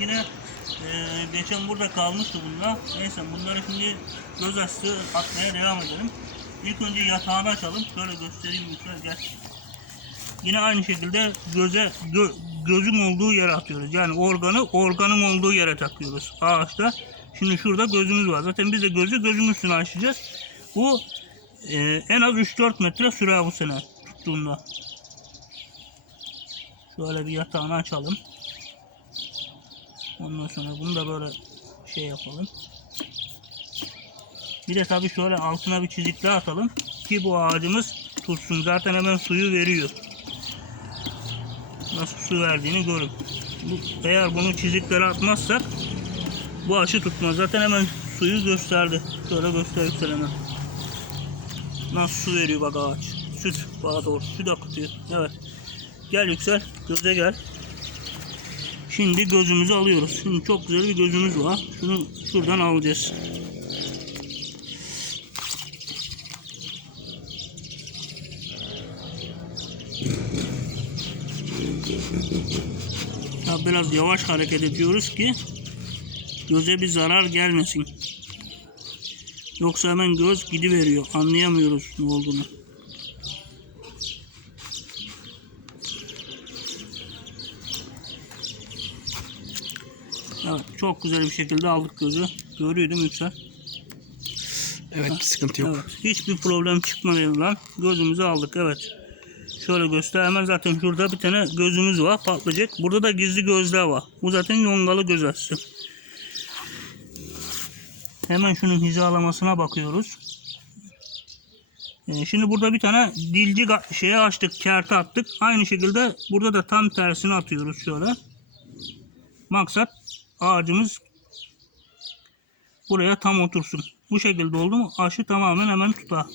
yine e, geçen burada kalmıştı bunlar. Neyse bunları şimdi göz astı atmaya devam edelim. İlk önce yatağını açalım. Şöyle göstereyim lütfen gel. Yine aynı şekilde göze gö, gözün olduğu yere atıyoruz. Yani organı organın olduğu yere takıyoruz ağaçta. Şimdi şurada gözümüz var. Zaten biz de gözü gözün üstüne açacağız. Bu e, en az 3-4 metre sürer bu sene tuttuğunda. Şöyle bir yatağını açalım. Ondan sonra bunu da böyle şey yapalım. Bir de tabii şöyle altına bir çizik daha atalım ki bu ağacımız tutsun. Zaten hemen suyu veriyor. Nasıl su verdiğini görün. Bu, eğer bunu çiziklere atmazsak bu aşı tutmaz. Zaten hemen suyu gösterdi. Şöyle göstereyim hemen. Nasıl su veriyor bak ağaç. Süt bana doğru süt akıtıyor. Evet. Gel yüksel. Göze gel. Şimdi gözümüzü alıyoruz. Şimdi çok güzel bir gözümüz var. Şunu şuradan alacağız. Ya biraz yavaş hareket ediyoruz ki göze bir zarar gelmesin. Yoksa hemen göz gidiveriyor. Anlayamıyoruz ne olduğunu. Evet, çok güzel bir şekilde aldık gözü. Görüyor değil mi Yüksel? Evet bir sıkıntı yok. Evet, hiçbir problem çıkmadı lan. Gözümüzü aldık evet. Şöyle göster hemen zaten şurada bir tane gözümüz var patlayacak. Burada da gizli gözler var. Bu zaten yongalı göz aşı. Hemen şunun hizalamasına bakıyoruz. Ee, şimdi burada bir tane dilci şeye açtık, kerte attık. Aynı şekilde burada da tam tersini atıyoruz şöyle. Maksat ağacımız buraya tam otursun. Bu şekilde oldu mu aşı tamamen hemen tutar.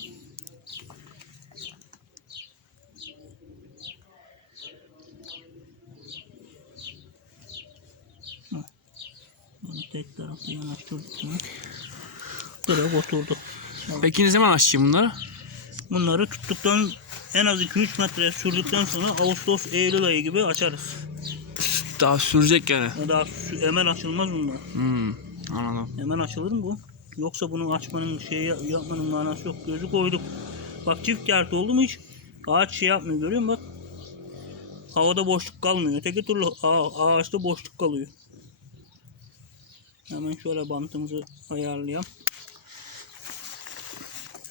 Tek taraflı yanaştırdık mı? Direkt oturdu. Peki ne zaman açacağım bunları? Bunları tuttuktan en az 2-3 metre sürdükten sonra Ağustos Eylül ayı gibi açarız. Daha sürecek yani. Ya Daha hemen açılmaz bunlar. Hmm, anladım. Hemen açılır mı bu? Yoksa bunu açmanın şeyi yapmanın manası yok. Gözü koyduk. Bak çift kert oldu mu hiç ağaç şey yapmıyor görüyor musun bak. Havada boşluk kalmıyor. Öteki türlü ağa- ağaçta boşluk kalıyor. Hemen şöyle bantımızı ayarlayalım.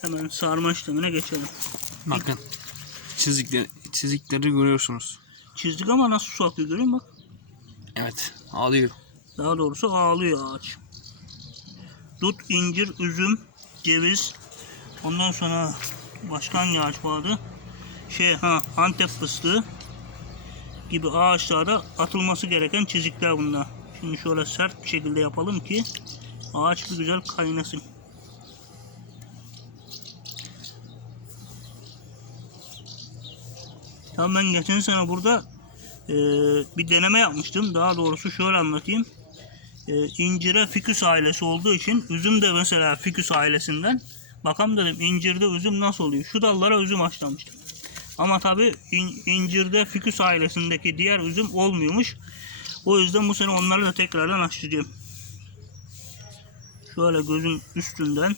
Hemen sarma işlemine geçelim. Bakın. Çizikleri, çizikleri görüyorsunuz. Çizdik ama nasıl su akıyor görüyor musun bak. Evet. Ağlıyor. Daha doğrusu ağlıyor ağaç. Dut, incir, üzüm, ceviz. Ondan sonra başka hangi ağaç vardı? Şey ha Antep fıstığı gibi ağaçlarda atılması gereken çizikler bunlar. Şimdi şöyle sert bir şekilde yapalım ki ağaç bir güzel kaynasın. Tamam ben geçen sene burada e, bir deneme yapmıştım. Daha doğrusu şöyle anlatayım. E, incire fiküs ailesi olduğu için üzüm de mesela fiküs ailesinden. Bakalım dedim incirde üzüm nasıl oluyor? Şu dallara üzüm açlamıştım. Ama tabi incirde fiküs ailesindeki diğer üzüm olmuyormuş. O yüzden bu sene onları da tekrardan açacağım. Şöyle gözün üstünden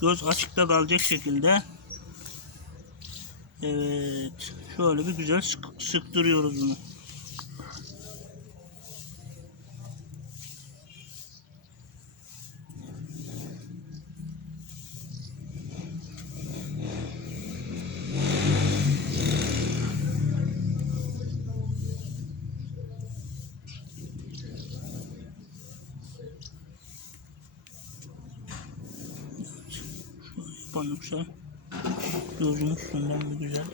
göz açıkta kalacak şekilde Evet. Şöyle bir güzel sık, sıktırıyoruz bunu. Yapalım şöyle. Gözün üstünden bir güzel.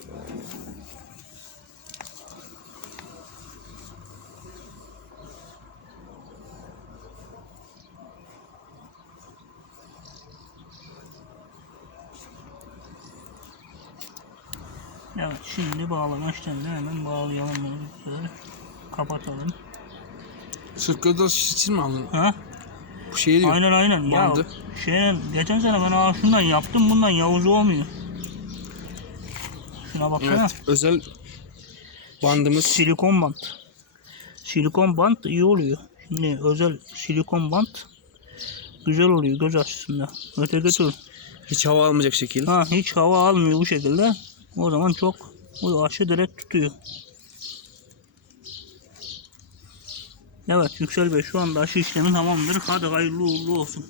Evet şimdi bağlama işlemini hemen bağlayalım bunu güzel. Kapatalım. Sırtgöz için mi aldın? Ha? Bu şeyi diyor. Aynen aynen. Bandı. Ya şey geçen sene ben şundan yaptım bundan Yavuz olmuyor. Şuna baksana. Evet. Özel bandımız. Silikon bant. Silikon bant iyi oluyor. Şimdi özel silikon bant güzel oluyor göz açısından. Öteki türlü Hiç hava almayacak şekilde. Ha hiç hava almıyor bu şekilde. O zaman çok bu aşı direkt tutuyor. Evet Yüksel Bey şu anda aşı işlemi tamamdır. Hadi hayırlı uğurlu olsun.